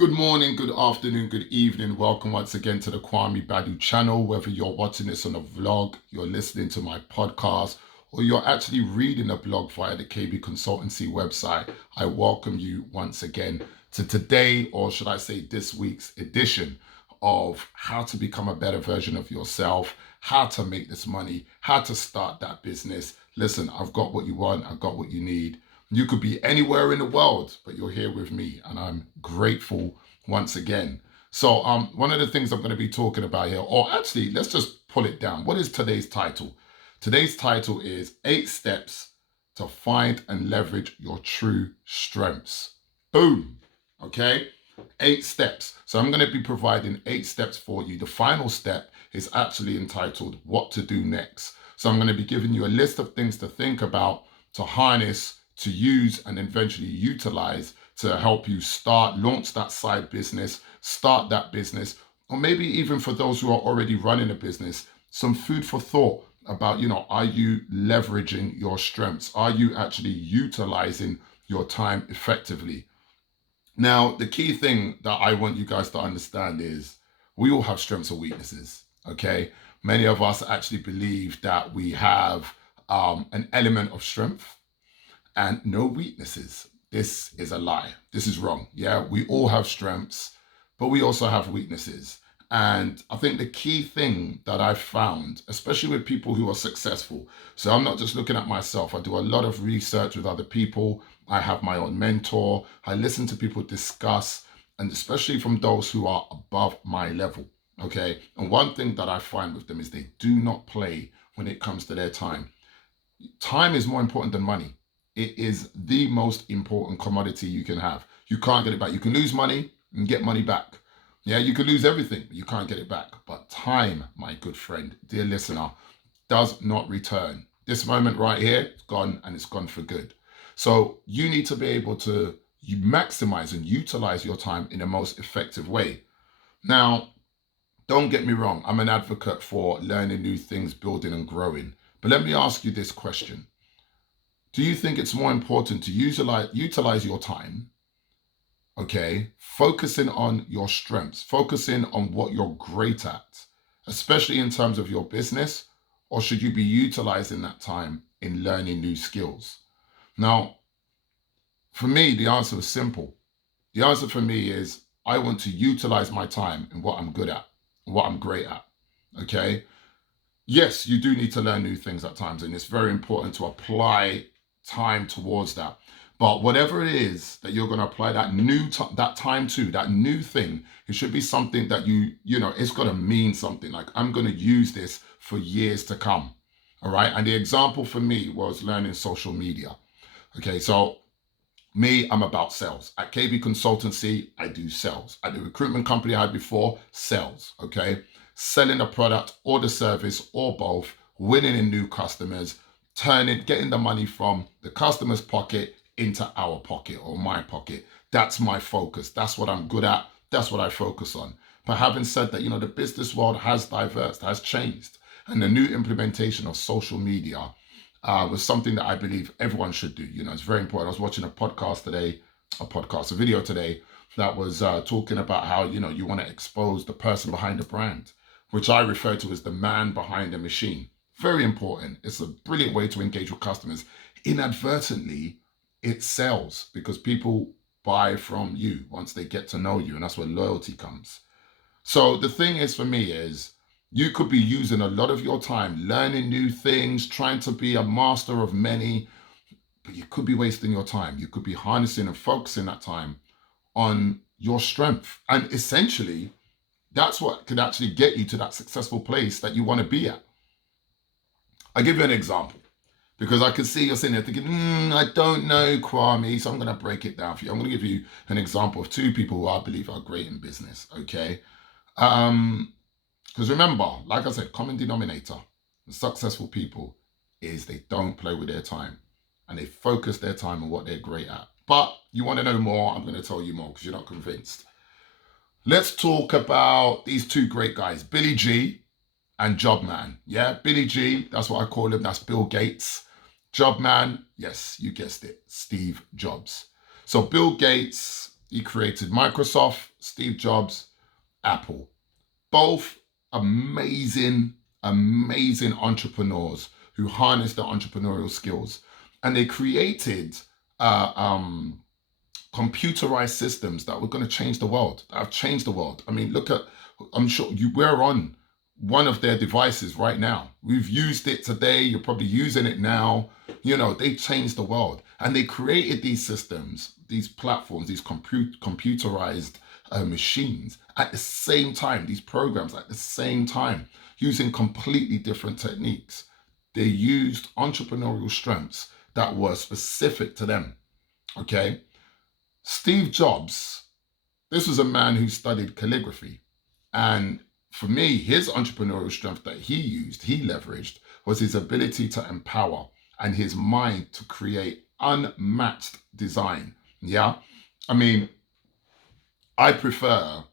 Good morning, good afternoon, good evening. Welcome once again to the Kwame Badu channel. Whether you're watching this on a vlog, you're listening to my podcast, or you're actually reading a blog via the KB Consultancy website, I welcome you once again to today, or should I say this week's edition of how to become a better version of yourself, how to make this money, how to start that business. Listen, I've got what you want, I've got what you need. You could be anywhere in the world, but you're here with me, and I'm grateful once again. So, one of the things I'm going to be talking about here, or actually, let's just pull it down. What is today's title? Today's title is 8 Steps to Find and Leverage Your True Strengths. Boom. Okay? 8 steps. So I'm going to be providing 8 steps for you. The final step is actually entitled What to Do Next. So I'm going to be giving you a list of things to think about, to harness, to use, and eventually utilize to help you launch that side business, start that business, or maybe even for those who are already running a business, some food for thought about, are you leveraging your strengths? Are you actually utilizing your time effectively? Now, the key thing that I want you guys to understand is we all have strengths and weaknesses, okay? Many of us actually believe that we have an element of strength and no weaknesses. This is a lie. This is wrong. Yeah, we all have strengths, but we also have weaknesses. And I think the key thing that I've found, especially with people who are successful, so I'm not just looking at myself, I do a lot of research with other people. I have my own mentor. I listen to people discuss, and especially from those who are above my level. Okay. And one thing that I find with them is they do not play when it comes to their time. Time is more important than money. It is the most important commodity you can have. You can't get it back. You can lose money and get money back. Yeah, you can lose everything, but you can't get it back. But time, my good friend, dear listener, does not return. This moment right here, it's gone, and it's gone for good. So you need to be able to maximize and utilize your time in the most effective way. Now, don't get me wrong. I'm an advocate for learning new things, building and growing. But let me ask you this question. Do you think it's more important to utilize your time, okay, focusing on your strengths, focusing on what you're great at, especially in terms of your business, or should you be utilizing that time in learning new skills? Now, for me, the answer is simple. The answer for me is I want to utilize my time in what I'm good at, what I'm great at, okay? Yes, you do need to learn new things at times, and it's very important to apply time towards that. But whatever it is that you're going to apply that time to, that new thing, it should be something that it's going to mean something. Like, I'm going to use this for years to come. All right. And the example for me was learning social media. Okay. So me, I'm about sales. At KB Consultancy, I do sales. At the recruitment company I had before, sales. Okay. Selling a product or the service or both, winning in new customers, getting the money from the customer's pocket into our pocket or my pocket. That's my focus. That's what I'm good at. That's what I focus on. But having said that, the business world has diversed, has changed. And the new implementation of social media was something that I believe everyone should do. It's very important. I was watching a video today that was talking about how, you want to expose the person behind the brand, which I refer to as the man behind the machine. Very important. It's a brilliant way to engage with customers. Inadvertently, it sells because people buy from you once they get to know you, and that's where loyalty comes. So the thing is, for me, is you could be using a lot of your time learning new things, trying to be a master of many, but you could be wasting your time. You could be harnessing and focusing that time on your strength. And essentially, that's what could actually get you to that successful place that you want to be at. I'll give you an example because I can see you're sitting there thinking, I don't know, Kwame, so I'm going to break it down for you. I'm going to give you an example of 2 people who I believe are great in business, okay? Because remember, like I said, common denominator, the successful people is they don't play with their time and they focus their time on what they're great at. But you want to know more, I'm going to tell you more because you're not convinced. Let's talk about these 2 great guys, Billy G and Jobman. Yeah, Billy G, that's what I call him. That's Bill Gates. Jobman, yes, you guessed it, Steve Jobs. So Bill Gates He created Microsoft, Steve Jobs, Apple. Both amazing, amazing entrepreneurs who harnessed their entrepreneurial skills. And they created computerized systems that were going to change the world, that have changed the world. I mean, look at, I'm sure we're on one of their devices right now. We've used it today. You're probably using it now. You know, they changed the world. And they created these systems, these platforms, these computerized machines at the same time, these programs at the same time, using completely different techniques. They used entrepreneurial strengths that were specific to them. Okay. Steve Jobs, this was a man who studied calligraphy. And for me, his entrepreneurial strength that he used, he leveraged, was his ability to empower and his mind to create unmatched design. Yeah. I mean, I prefer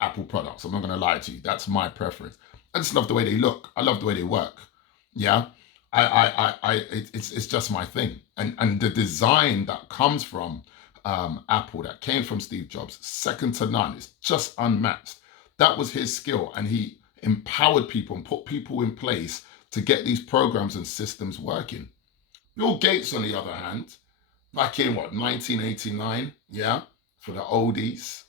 Apple products. I'm not going to lie to you. That's my preference. I just love the way they look. I love the way they work. Yeah. It's just my thing. And the design that comes from Apple, that came from Steve Jobs, second to none. It's just unmatched. That was his skill, and he empowered people and put people in place to get these programs and systems working. Bill Gates, on the other hand, back in 1989, yeah, for the oldies,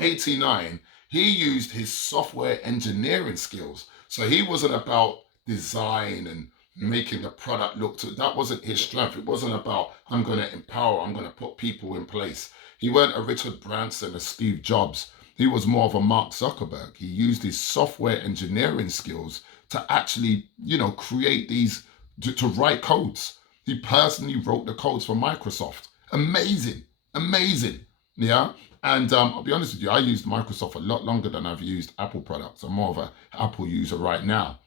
89, he used his software engineering skills. So he wasn't about design and making the product look to, that wasn't his strength. It wasn't about, I'm going to empower, I'm going to put people in place. He weren't a Richard Branson, a Steve Jobs. He was more of a Mark Zuckerberg. He used his software engineering skills to actually, create these, to write codes. He personally wrote the codes for Microsoft. Amazing, amazing. Yeah. And I'll be honest with you, I used Microsoft a lot longer than I've used Apple products. I'm more of an Apple user right now.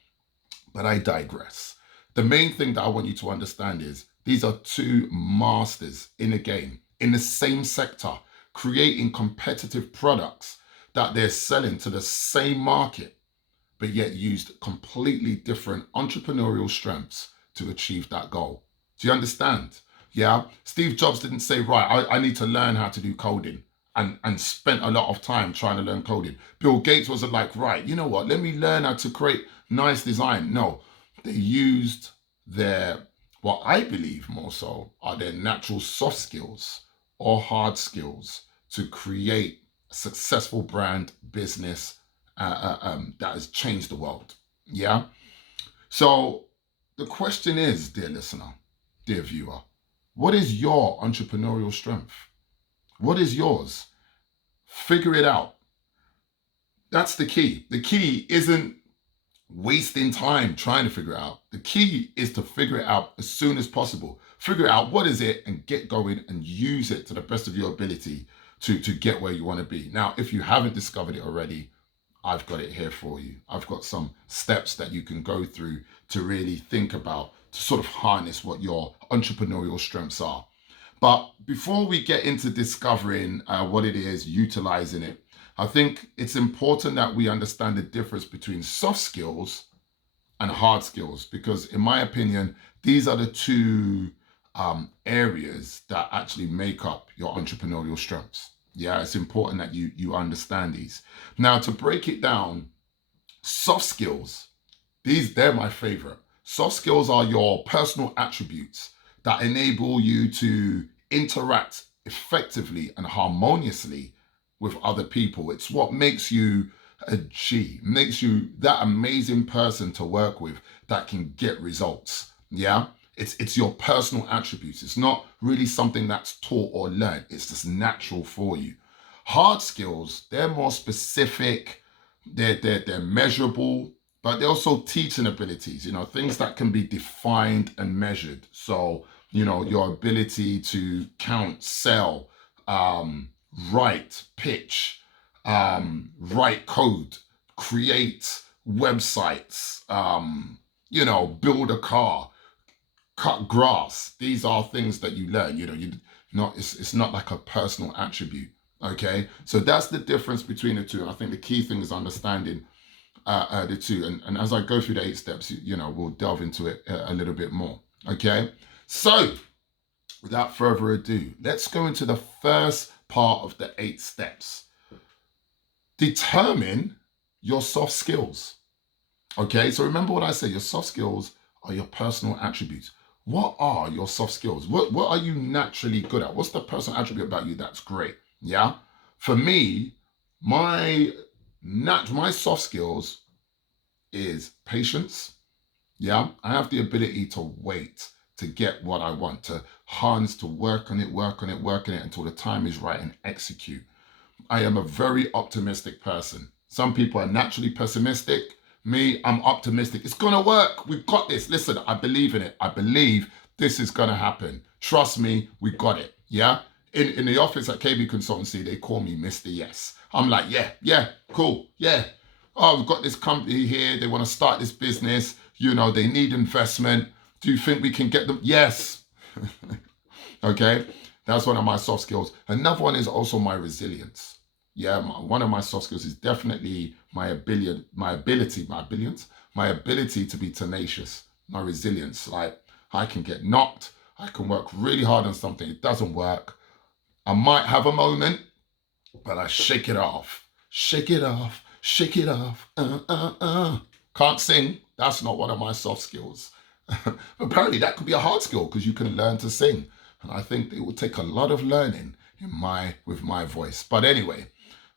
But I digress. The main thing that I want you to understand is these are two masters in a game, in the same sector, creating competitive products that they're selling to the same market, but yet used completely different entrepreneurial strengths to achieve that goal. Do you understand? Yeah. Steve Jobs didn't say, right, I need to learn how to do coding and spent a lot of time trying to learn coding. Bill Gates wasn't like, right, you know what, let me learn how to create nice design. No, they used their, what I believe more so are their natural soft skills or hard skills to create a successful brand business that has changed the world. Yeah. So the question is, dear listener, dear viewer, what is your entrepreneurial strength? What is yours? Figure it out. That's the key. The key isn't wasting time trying to figure it out. The key is to figure it out as soon as possible. Figure out what is it and get going and use it to the best of your ability to get where you want to be. Now, if you haven't discovered it already, I've got it here for you. I've got some steps that you can go through to really think about, to sort of harness what your entrepreneurial strengths are. But before we get into discovering what it is, utilizing it, I think it's important that we understand the difference between soft skills and hard skills, because in my opinion, these are the two areas that actually make up your entrepreneurial strengths. Yeah, it's important that you understand these. Now, to break it down, soft skills, they're my favorite. Soft skills are your personal attributes that enable you to interact effectively and harmoniously with other people. It's what makes you a G, makes you that amazing person to work with that can get results. Yeah. It's your personal attributes. It's not really something that's taught or learned. It's just natural for you. Hard skills, they're more specific, they're measurable, but they're also teaching abilities, things that can be defined and measured. So, your ability to count, sell, write, pitch, write code, create websites, build a car, cut grass. These are things that you learn. It's not like a personal attribute. Okay, so that's the difference between the two. And I think the key thing is understanding the two. And as I go through the 8 steps, we'll delve into it a little bit more. Okay, so without further ado, let's go into the first part of the 8 steps. Determine your soft skills. Okay, so remember what I say, your soft skills are your personal attributes. What are your soft skills? What are you naturally good at? What's the personal attribute about you that's great? Yeah. For me, my soft skills is patience. Yeah. I have the ability to wait to get what I want, to harness, to work on it until the time is right and execute. I am a very optimistic person. Some people are naturally pessimistic. Me, I'm optimistic. It's going to work. We've got this. Listen, I believe in it. I believe this is going to happen. Trust me, we got it. Yeah? In the office at KB Consultancy, they call me Mr. Yes. I'm like, yeah, cool, yeah. Oh, we've got this company here. They want to start this business. You know, they need investment. Do you think we can get them? Yes. Okay? That's one of my soft skills. Another one is also my resilience. Yeah, one of my soft skills is definitely my ability to be tenacious, my resilience. Like, I can get knocked, I can work really hard on something, it doesn't work. I might have a moment, but I shake it off. Shake it off. Can't sing, that's not one of my soft skills. Apparently that could be a hard skill because you can learn to sing. And I think it will take a lot of learning with my voice. But anyway,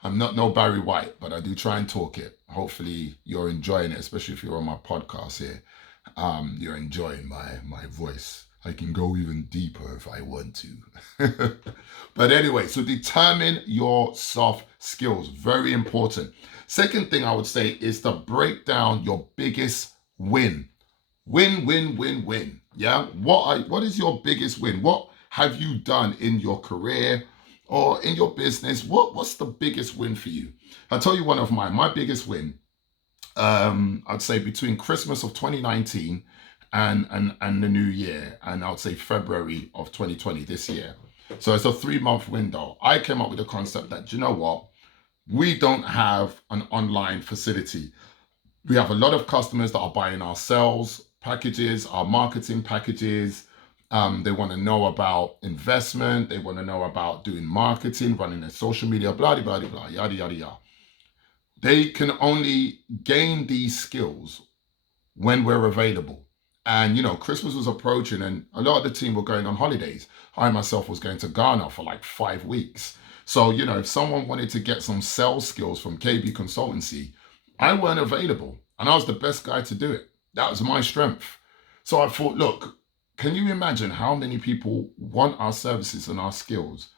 I'm not no Barry White, but I do try and talk it. Hopefully you're enjoying it, especially if you're on my podcast here. You're enjoying my voice. I can go even deeper if I want to. But anyway, so determine your soft skills. Very important. Second thing I would say is to break down your biggest win. Win. Yeah? What is your biggest win? What have you done in your career or in your business? What's the biggest win for you? I'll tell you one of mine. My biggest win, I'd say between Christmas of 2019 and the new year, and I'd say February of 2020, this year. So it's a 3-month window. I came up with a concept that, you know what? We don't have an online facility. We have a lot of customers that are buying our sales packages, our marketing packages. They want to know about investment. They want to know about doing marketing, running their social media, blah, blah, blah, blah, yada, yada, yada. They can only gain these skills when we're available. And, you know, Christmas was approaching and a lot of the team were going on holidays. I myself was going to Ghana for like 5 weeks. So, you know, if someone wanted to get some sales skills from KB Consultancy, I weren't available. And I was the best guy to do it. That was my strength. So I thought, look, can you imagine how many people want our services and our skills?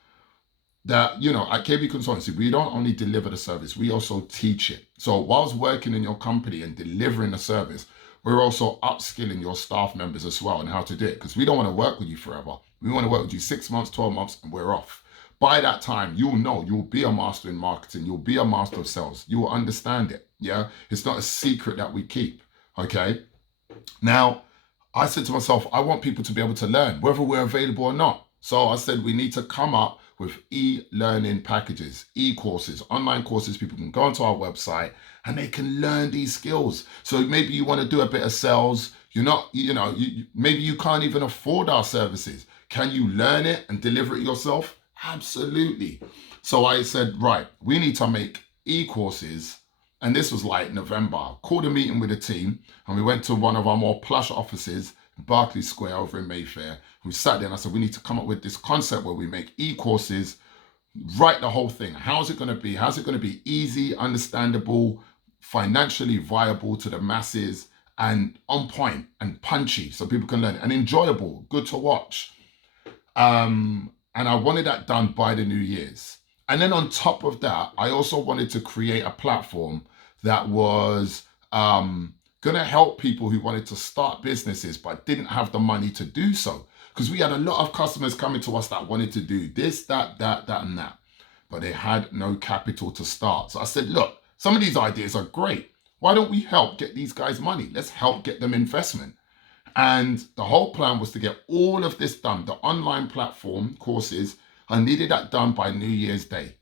That, you know, at KB Consultancy, we don't only deliver the service, we also teach it. So whilst working in your company and delivering the service, we're also upskilling your staff members as well on how to do it, because we don't want to work with you forever. We want to work with you 6 months, 12 months, and we're off. By that time, you'll be a master in marketing. You'll be a master of sales. You will understand it. Yeah. It's not a secret that we keep. Okay. Now, I said to myself, I want people to be able to learn whether we're available or not. So I said, we need to come up with e-learning packages, e-courses, online courses. People can go onto our website and they can learn these skills. So maybe you want to do a bit of sales. Maybe you can't even afford our services. Can you learn it and deliver it yourself? Absolutely. So I said, right, we need to make e-courses. And this was like November. I called a meeting with the team and we went to one of our more plush offices, Berkeley Square over in Mayfair. We sat there and I said, we need to come up with this concept where we make e-courses, write the whole thing. How's it going to be? How's it going to be easy, understandable, financially viable to the masses, and on point and punchy so people can learn it, and enjoyable, good to watch. And I wanted that done by the New Year's. And then on top of that, I also wanted to create a platform that was going to help people who wanted to start businesses but didn't have the money to do so. Because we had a lot of customers coming to us that wanted to do this, that, and that. But they had no capital to start. So I said, look, some of these ideas are great. Why don't we help get these guys money? Let's help get them investment. And the whole plan was to get all of this done, the online platform courses. I needed that done by New Year's Day.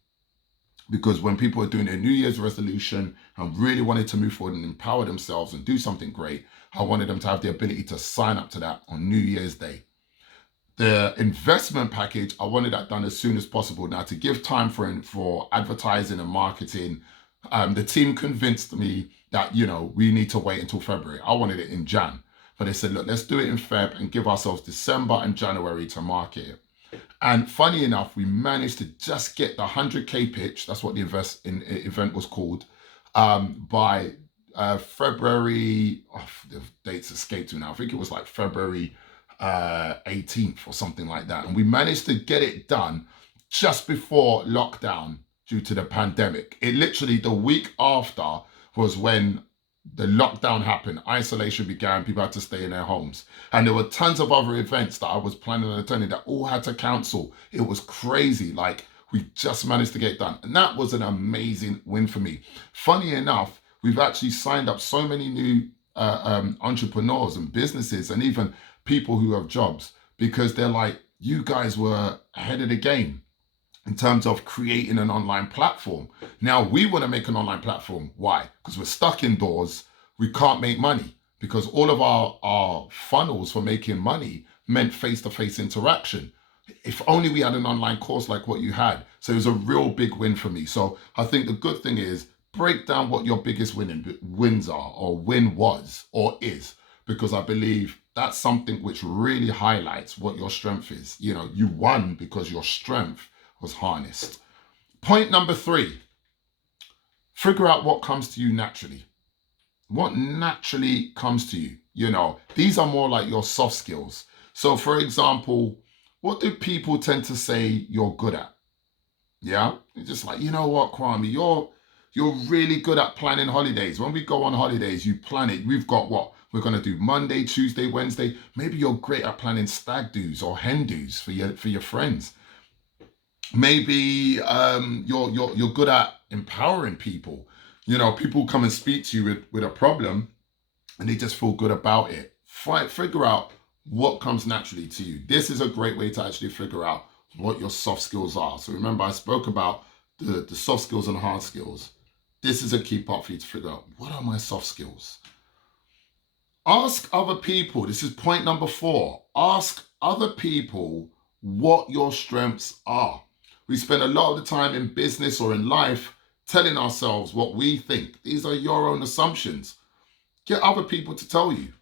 Because when people were doing their New Year's resolution and really wanted to move forward and empower themselves and do something great, I wanted them to have the ability to sign up to that on New Year's Day. The investment package, I wanted that done as soon as possible. Now, to give time for advertising and marketing, the team convinced me that, we need to wait until February. I wanted it in Jan. But they said, look, let's do it in Feb and give ourselves December and January to market it. And funny enough, we managed to just get the 100K pitch. That's what the event was called. By February, the dates escaped me now. I think it was like February 18th or something like that. And we managed to get it done just before lockdown due to the pandemic. It literally, the week after was when the lockdown happened, isolation began, people had to stay in their homes. And there were tons of other events that I was planning on attending that all had to cancel. It was crazy. Like, we just managed to get it done. And that was an amazing win for me. Funny enough, we've actually signed up so many new entrepreneurs and businesses and even people who have jobs, because they're like, you guys were ahead of the game in terms of creating an online platform. Now we want to make an online platform. Why? Because we're stuck indoors. We can't make money because all of our funnels for making money meant face-to-face interaction. If only we had an online course like what you had. So it was a real big win for me. So I think the good thing is, break down what your biggest wins are, or win was or is, because I believe that's something which really highlights what your strength is. You won because your strength was harnessed. Point number 3, figure out what comes to you naturally. What naturally comes to you? These are more like your soft skills. So for example, what do people tend to say you're good at? Yeah, it's just like, you know what, Kwame, you're really good at planning holidays. When we go on holidays, you plan it. We've got what we're going to do Monday, Tuesday, Wednesday. Maybe you're great at planning stag do's or hen do's for your friends. Maybe you're good at empowering people. People come and speak to you with a problem and they just feel good about it. Figure out what comes naturally to you. This is a great way to actually figure out what your soft skills are. So remember, I spoke about the soft skills and hard skills. This is a key part for you to figure out, what are my soft skills? Ask other people. This is point number 4. Ask other people what your strengths are. We spend a lot of the time in business or in life telling ourselves what we think. These are your own assumptions. Get other people to tell you.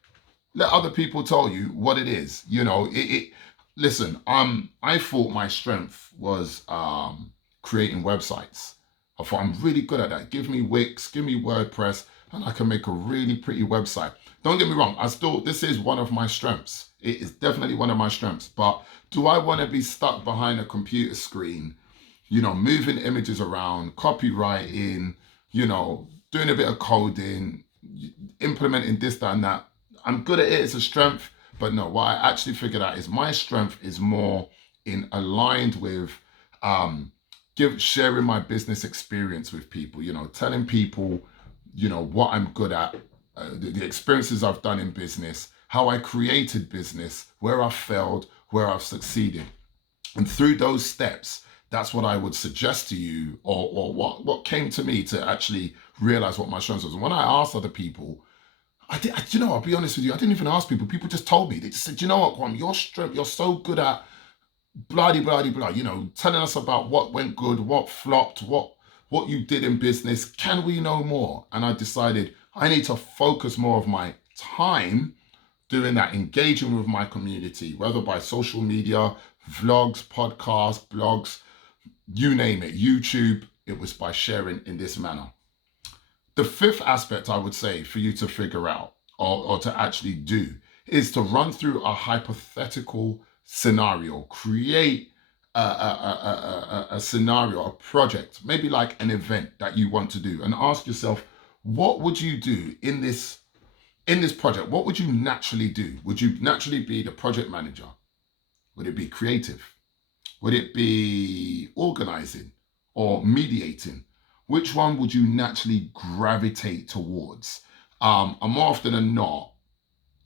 Let other people tell you what it is. Listen, I thought my strength was creating websites. I thought, I'm really good at that. Give me Wix, give me WordPress, and I can make a really pretty website. Don't get me wrong, this is one of my strengths. It is definitely one of my strengths. But do I want to be stuck behind a computer screen, moving images around, copywriting, doing a bit of coding, implementing this, that, and that? I'm good at it, it's a strength. But no, what I actually figured out is my strength is more aligned with sharing my business experience with people, telling people, what I'm good at, the experiences I've done in business, how I created business, where I've failed, where I've succeeded. And through those steps, that's what I would suggest to you, or what came to me to actually realize what my strengths was. And when I asked other people, I'll be honest with you, I didn't even ask people. People just told me. They just said, you know what, Kwame, your strength, you're so good at blah, blah, blah, telling us about what went good, what flopped, what you did in business. Can we know more? And I decided I need to focus more of my time doing that, engaging with my community, whether by social media, vlogs, podcasts, blogs, you name it, YouTube. It was by sharing in this manner. The 5th aspect I would say for you to figure out or to actually do is to run through a hypothetical scenario. Create a scenario, a project, maybe like an event that you want to do, and ask yourself, what would you do in this project? What would you naturally do? Would you naturally be the project manager? Would it be creative? Would it be organizing or mediating? Which one would you naturally gravitate towards? And more often than not,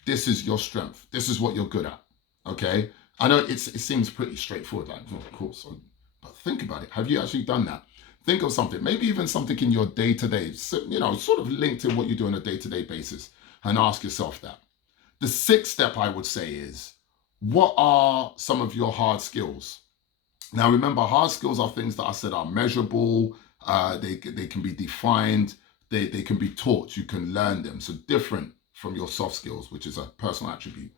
this is your strength. This is what you're good at. Okay? I know it seems pretty straightforward, like, oh, of course. But think about it. Have you actually done that? Think of something, maybe even something in your day-to-day, sort of linked to what you do on a day-to-day basis, and ask yourself that. The 6th step I would say is, What are some of your hard skills? Now, remember, hard skills are things that I said are measurable. They can be defined. They can be taught. You can learn them. So different from your soft skills, which is a personal attribute.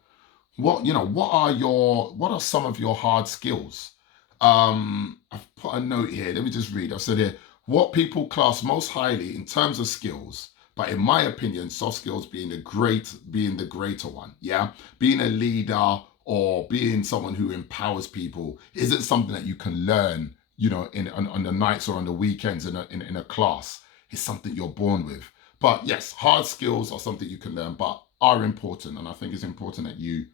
What are some of your hard skills? I've put a note here. Let me just read. I've said here what people class most highly in terms of skills, but in my opinion, soft skills being the greater one. Yeah, being a leader or being someone who empowers people isn't something that you can learn. On the nights or on the weekends in a class. It's something you're born with. But yes, hard skills are something you can learn, but are important, and I think it's important that you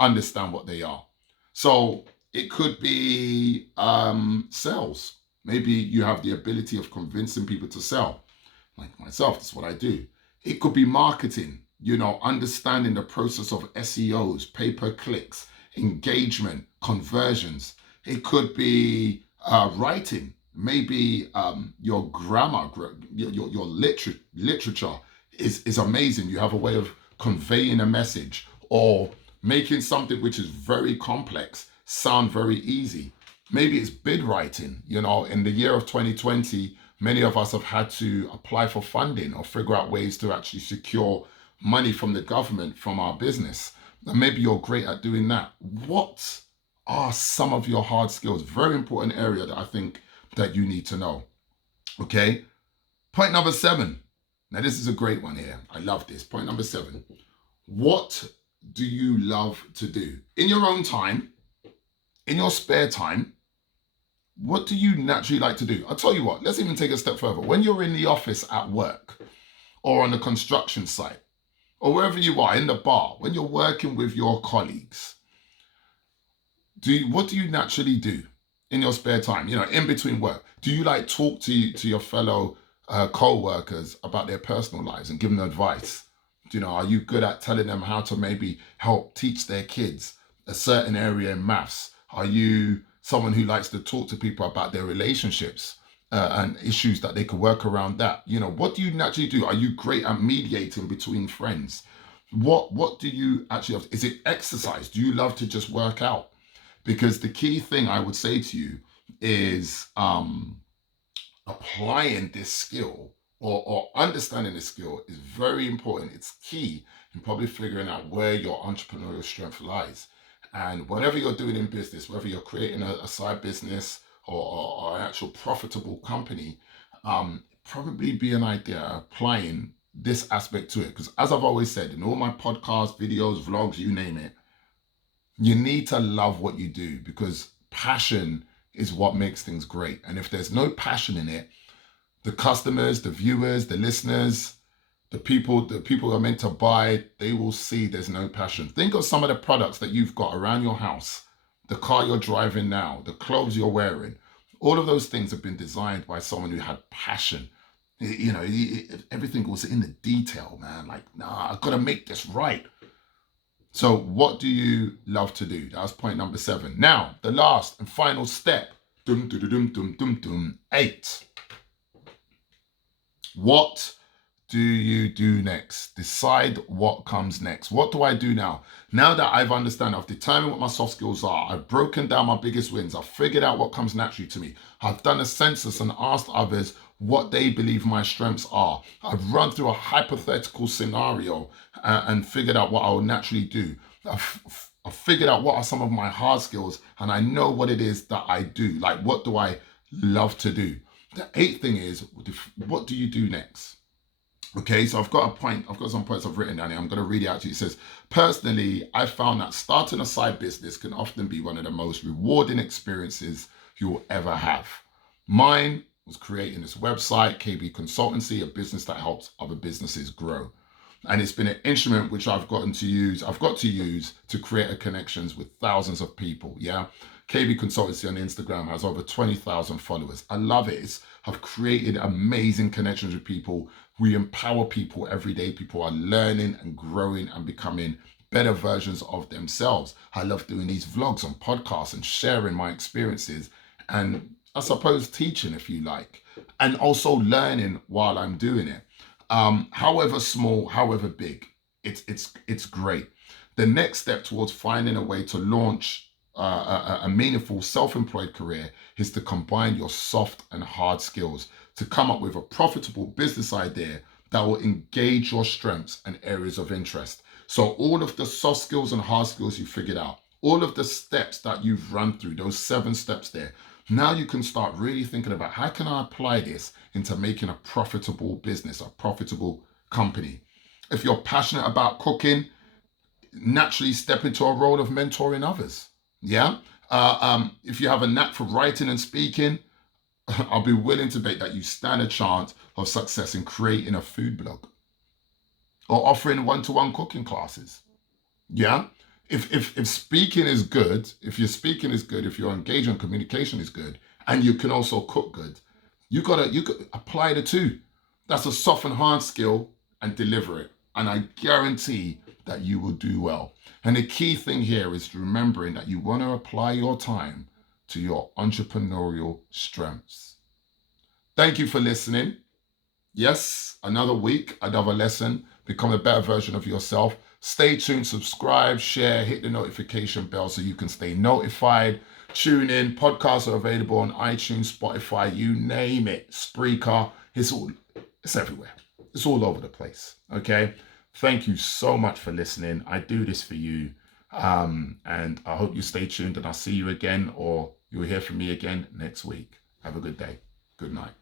understand what they are. So it could be sales. Maybe you have the ability of convincing people to sell. Like myself, that's what I do. It could be marketing, understanding the process of SEOs, pay-per-clicks, engagement, conversions. It could be writing. Maybe your grammar, your literature is amazing. You have a way of conveying a message or making something which is very complex sound very easy. Maybe it's bid writing. In the year of 2020, many of us have had to apply for funding or figure out ways to actually secure money from the government from our business. And maybe you're great at doing that. What are some of your hard skills? Very important area that I think that you need to know. Okay. Point number 7. Now, this is a great one here. I love this. Point number 7. What do you love to do? In your own time, in your spare time, what do you naturally like to do? I'll tell you what, let's even take a step further. When you're in the office at work or on the construction site or wherever you are, in the bar, when you're working with your colleagues, what do you naturally do in your spare time, in between work? Do you like talk to your fellow co-workers about their personal lives and give them advice? Are you good at telling them how to maybe help teach their kids a certain area in maths? Are you someone who likes to talk to people about their relationships and issues that they can work around that? What do you naturally do? Are you great at mediating between friends? What do you actually have? Is it exercise? Do you love to just work out? Because the key thing I would say to you is applying this skill or understanding this skill is very important. It's key in probably figuring out where your entrepreneurial strength lies. And whatever you're doing in business, whether you're creating a side business or an actual profitable company, probably be an idea applying this aspect to it. Because as I've always said, in all my podcasts, videos, vlogs, you name it, you need to love what you do because passion is what makes things great. And if there's no passion in it, the customers, the viewers, the listeners, the people who are meant to buy, they will see there's no passion. Think of some of the products that you've got around your house, the car you're driving now, the clothes you're wearing. All of those things have been designed by someone who had passion. Everything was in the detail, man. Like, nah, I've got to make this right. So what do you love to do? That's point number 7. Now, the last and final step. 8. What do you do next? Decide what comes next. What do I do now? Now that I've determined what my soft skills are, I've broken down my biggest wins, I've figured out what comes naturally to me, I've done a census and asked others what they believe my strengths are. I've run through a hypothetical scenario and figured out what I will naturally do. I've figured out what are some of my hard skills and I know what it is that I do. Like, what do I love to do? The 8th thing is, what do you do next? Okay, so I've got some points I've written down here. I'm going to read it out to you. It says, personally, I found that starting a side business can often be one of the most rewarding experiences you will ever have. Mine was creating this website, KB Consultancy, a business that helps other businesses grow. And it's been an instrument which I've got to use to create connections with thousands of people. Yeah. KB Consultancy on Instagram has over 20,000 followers. I love it. I've created amazing connections with people. We empower people every day. People are learning and growing and becoming better versions of themselves. I love doing these vlogs on podcasts and sharing my experiences and I suppose teaching, if you like, and also learning while I'm doing it. However small, however big, it's great. The next step towards finding a way to launch a meaningful self-employed career is to combine your soft and hard skills to come up with a profitable business idea that will engage your strengths and areas of interest. So all of the soft skills and hard skills you figured out, all of the steps that you've run through, those 7 steps there, now you can start really thinking about how can I apply this into making a profitable business, a profitable company. If you're passionate about cooking, naturally step into a role of mentoring others. Yeah. If you have a knack for writing and speaking, I'll be willing to bet that you stand a chance of success in creating a food blog or offering one-to-one cooking classes. Yeah. If speaking is good, if your speaking is good, if your engagement communication is good, and you can also cook good, you could apply the two. That's a soft and hard skill and deliver it. And I guarantee that you will do well. And the key thing here is remembering that you want to apply your time to your entrepreneurial strengths. Thank you for listening. Yes, another week, another lesson. Become a better version of yourself. Stay tuned, subscribe, share, hit the notification bell so you can stay notified. Tune in. Podcasts are available on iTunes, Spotify, you name it. Spreaker. It's everywhere. It's all over the place. Okay. Thank you so much for listening. I do this for you. And I hope you stay tuned and I'll see you again, or you'll hear from me again next week. Have a good day. Good night.